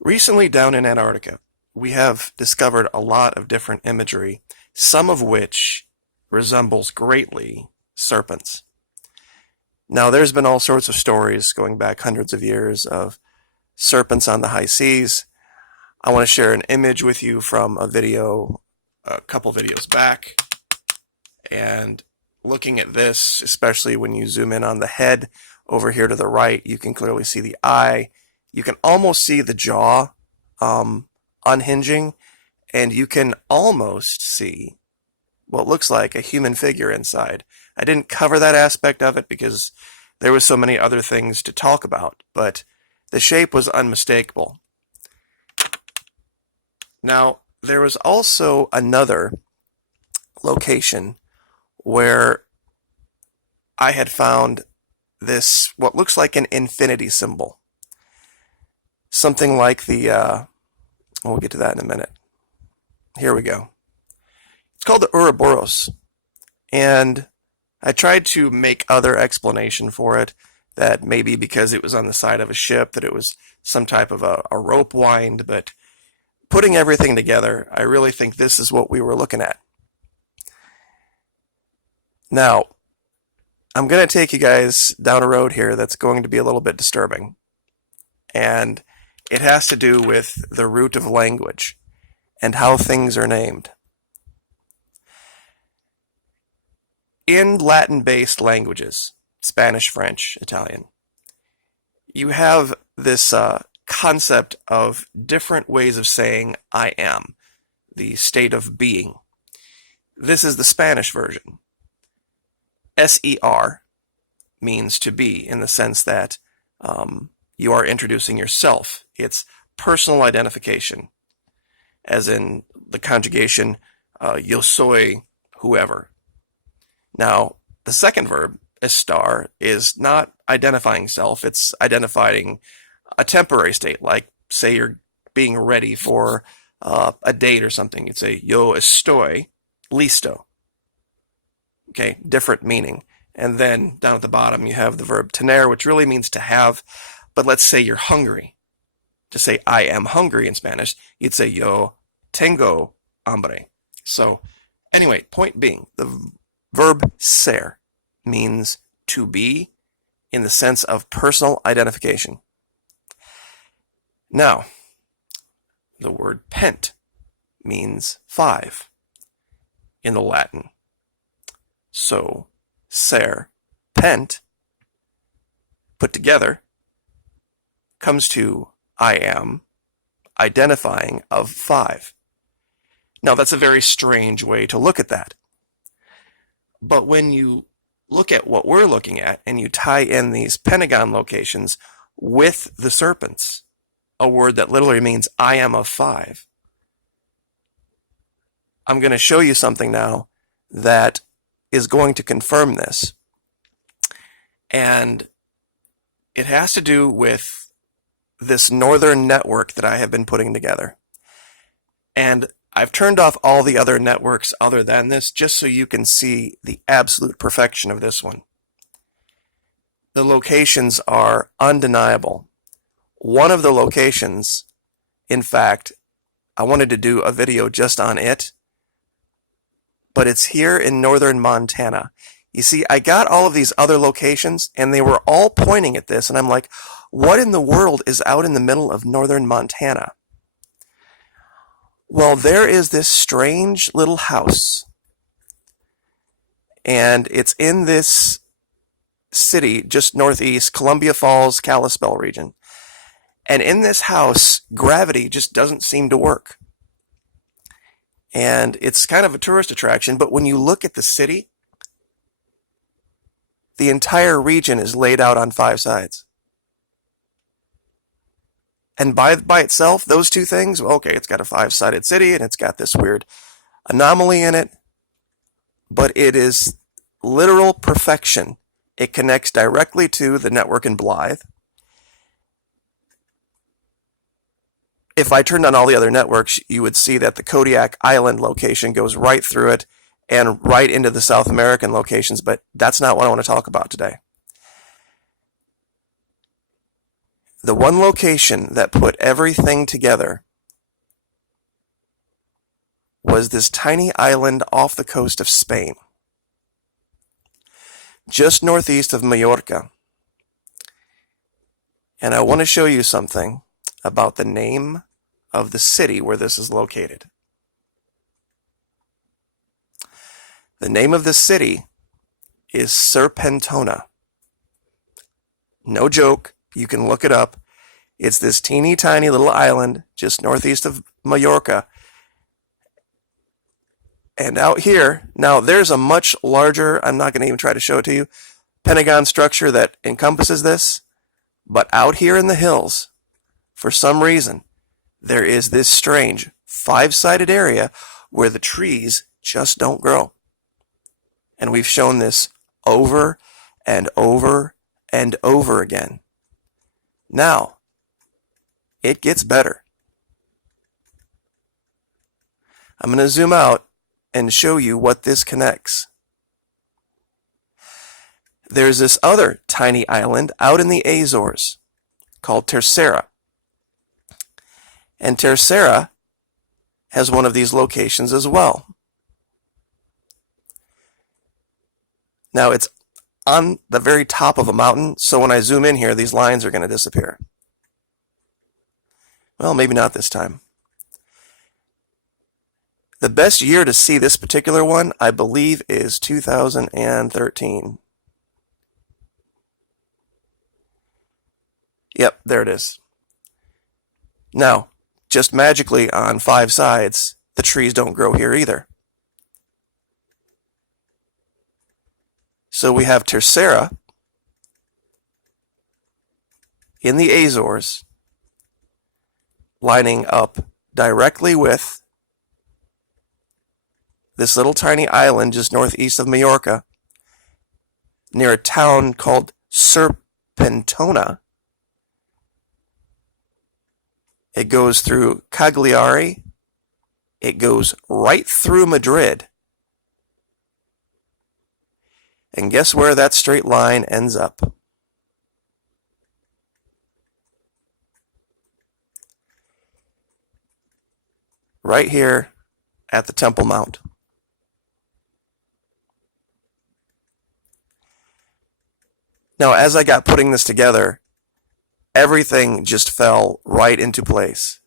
Recently down in Antarctica, we have discovered a lot of different imagery, some of which resembles greatly serpents. Now, there's been all sorts of stories going back hundreds of years of serpents on the high seas. I want to share an image with you from a video a couple videos back. And looking at this, especially when you zoom in on the head over here to the right, you can clearly see the eye. You can almost see the jaw unhinging, and you can almost see what looks like a human figure inside. I didn't cover that aspect of it because there was so many other things to talk about, but the shape was unmistakable. Now, there was also another location where I had found this, what looks like an infinity symbol. Something like we'll get to that in a minute. Here we go. It's called the Ouroboros. And I tried to make other explanation for it, that maybe because it was on the side of a ship, that it was some type of a rope wind, but putting everything together, I really think this is what we were looking at. Now, I'm going to take you guys down a road here that's going to be a little bit disturbing. And it has to do with the root of language and how things are named. In Latin-based languages, Spanish, French, Italian, you have this concept of different ways of saying I am, the state of being. This is the Spanish version. Ser means to be, in the sense that you are introducing yourself. It's personal identification, as in the conjugation yo soy whoever. Now, the second verb, estar, is not identifying self. It's identifying a temporary state, like say you're being ready for a date or something. You'd say yo estoy listo. Okay, different meaning. And then down at the bottom you have the verb tener, which really means to have. But let's say you're hungry. To say I am hungry in Spanish, you'd say yo tengo hambre. So anyway, point being, the verb ser means to be in the sense of personal identification. Now, the word pent means 5 in the Latin. So, ser, pent, put together, comes to I am, identifying of 5. Now, that's a very strange way to look at that. But when you look at what we're looking at, and you tie in these Pentagon locations with the serpents, a word that literally means I am of 5, I'm going to show you something now that is going to confirm this. And it has to do with this northern network that I have been putting together. And I've turned off all the other networks other than this, just so you can see the absolute perfection of this one. The locations are undeniable. One of the locations, in fact, I wanted to do a video just on it, but it's here in northern Montana. You see, I got all of these other locations, and they were all pointing at this, and I'm like, what in the world is out in the middle of northern Montana? Well, there is this strange little house, and it's in this city just northeast, Columbia Falls, Kalispell region. And in this house, gravity just doesn't seem to work. And it's kind of a tourist attraction, but when you look at the city, the entire region is laid out on 5 sides. And by itself, those two things, well, okay, it's got a 5-sided city, and it's got this weird anomaly in it, but it is literal perfection. It connects directly to the network in Blythe. If I turned on all the other networks, you would see that the Kodiak Island location goes right through it and right into the South American locations, but that's not what I want to talk about today. the one location that put everything together was this tiny island off the coast of Spain, just northeast of Mallorca. And I want to show you something about the name of the city where this is located. The name of this city is Serpentona. No joke, you can look it up. It's this teeny tiny little island just northeast of Mallorca. And out here, now there's a much larger, I'm not going to even try to show it to you, Pentagon structure that encompasses this. But out here in the hills, for some reason, there is this strange 5-sided area where the trees just don't grow. And we've shown this over and over and over again. Now, it gets better. I'm going to zoom out and show you what this connects. There's this other tiny island out in the Azores called Terceira. And Terceira has one of these locations as well. Now it's on the very top of a mountain, so when I zoom in here, these lines are going to disappear. Well, maybe not this time. The best year to see this particular one, I believe, is 2013. Yep, there it is. Now, just magically on 5 sides, the trees don't grow here either. So we have Terceira in the Azores lining up directly with this little tiny island just northeast of Mallorca near a town called Serpentona. It goes through Cagliari. It goes right through Madrid. And guess where that straight line ends up? Right here at the Temple Mount. Now, as I got putting this together, everything just fell right into place.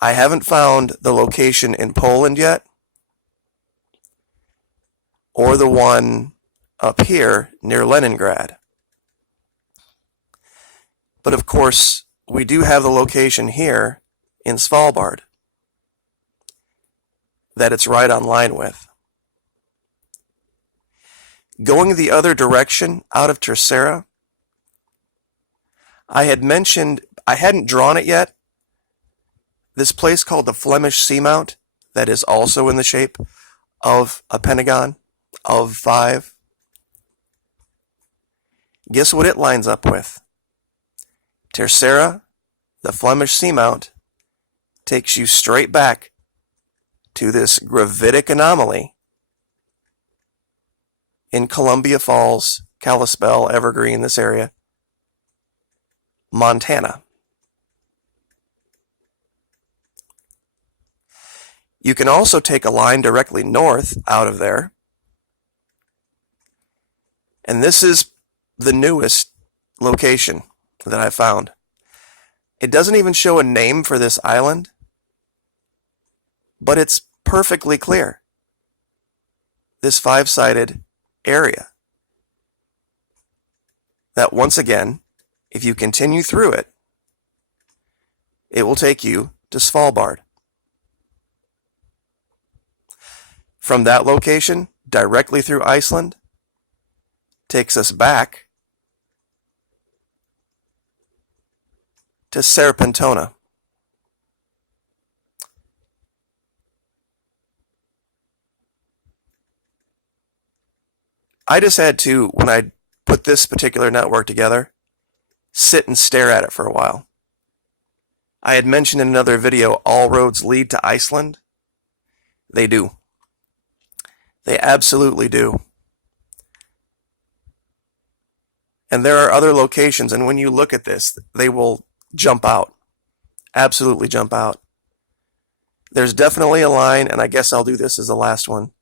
I haven't found the location in Poland yet, or the one up here near Leningrad. But of course, we do have the location here in Svalbard that it's right on line with. Going the other direction out of Terceira, I had mentioned, I hadn't drawn it yet, this place called the Flemish Seamount that is also in the shape of a pentagon of 5. Guess what it lines up with? Terceira, the Flemish Seamount, takes you straight back to this gravitic anomaly in Columbia Falls, Kalispell, Evergreen, this area, Montana. You can also take a line directly north out of there. And this is the newest location that I found. It doesn't even show a name for this island, but it's perfectly clear. This 5-sided area. That once again, if you continue through it, it will take you to Svalbard. From that location, directly through Iceland, takes us back to Serpentona. I just had to, when I put this particular network together, sit and stare at it for a while. I had mentioned in another video, all roads lead to Iceland. They do. They absolutely do. And there are other locations, and when you look at this, they will jump out. Absolutely jump out. There's definitely a line, and I guess I'll do this as the last one.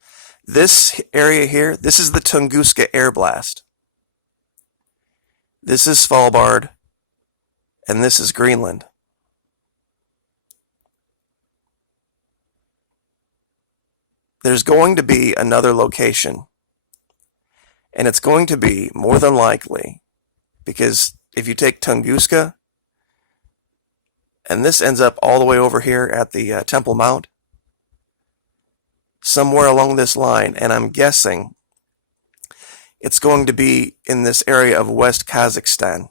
This area here, this is the Tunguska air blast. This is Svalbard, and this is Greenland. There's going to be another location, and it's going to be more than likely, because if you take Tunguska, and this ends up all the way over here at the Temple Mount, somewhere along this line, and I'm guessing it's going to be in this area of West Kazakhstan.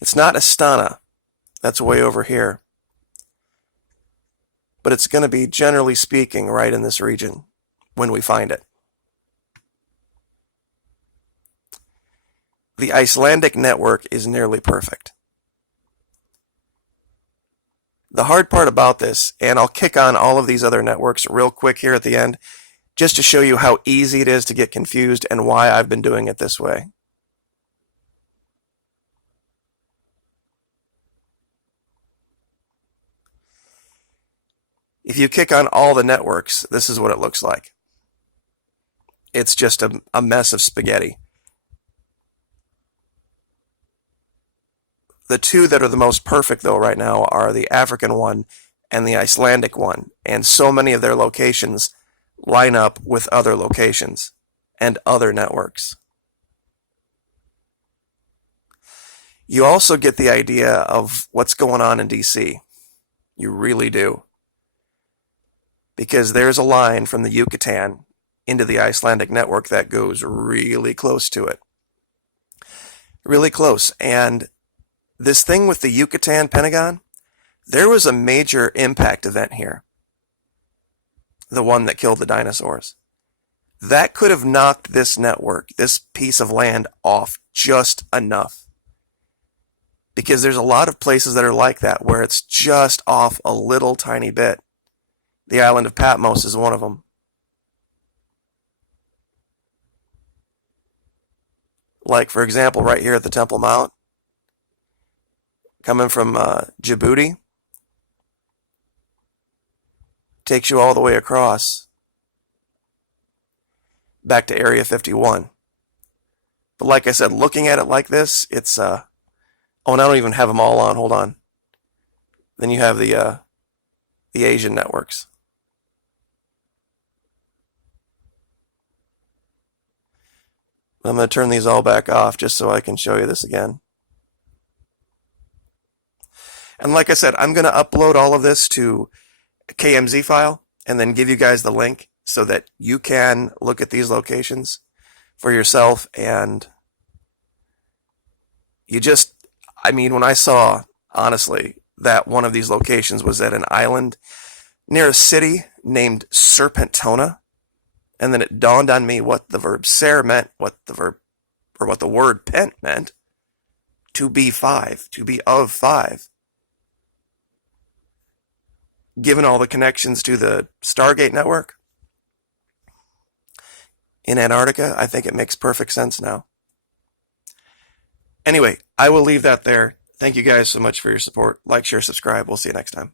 It's not Astana, that's way over here, but it's going to be, generally speaking, right in this region when we find it. The Icelandic network is nearly perfect. The hard part about this, and I'll kick on all of these other networks real quick here at the end, just to show you how easy it is to get confused and why I've been doing it this way. If you kick on all the networks, this is what it looks like. It's just a mess of spaghetti. The two that are the most perfect, though, right now are the African one and the Icelandic one, and so many of their locations line up with other locations and other networks. You also get the idea of what's going on in DC. You really do. Because there's a line from the Yucatan into the Icelandic network that goes really close to it. Really close. And this thing with the Yucatan Pentagon, there was a major impact event here. The one that killed the dinosaurs. That could have knocked this network, this piece of land, off just enough. Because there's a lot of places that are like that, where it's just off a little tiny bit. The island of Patmos is one of them. Like, for example, right here at the Temple Mount, coming from Djibouti, takes you all the way across back to Area 51. But like I said, looking at it like this, it's oh, and I don't even have them all on. Hold on. Then you have the Asian networks. I'm going to turn these all back off just so I can show you this again. And like I said, I'm going to upload all of this to a KMZ file and then give you guys the link so that you can look at these locations for yourself. And you just, I mean, when I saw, honestly, that one of these locations was at an island near a city named Serpentona, and then it dawned on me what the verb ser meant, what the word pent meant, to be five, to be of five. Given all the connections to the Stargate network in Antarctica, I think it makes perfect sense now. Anyway, I will leave that there. Thank you guys so much for your support. Like, share, subscribe. We'll see you next time.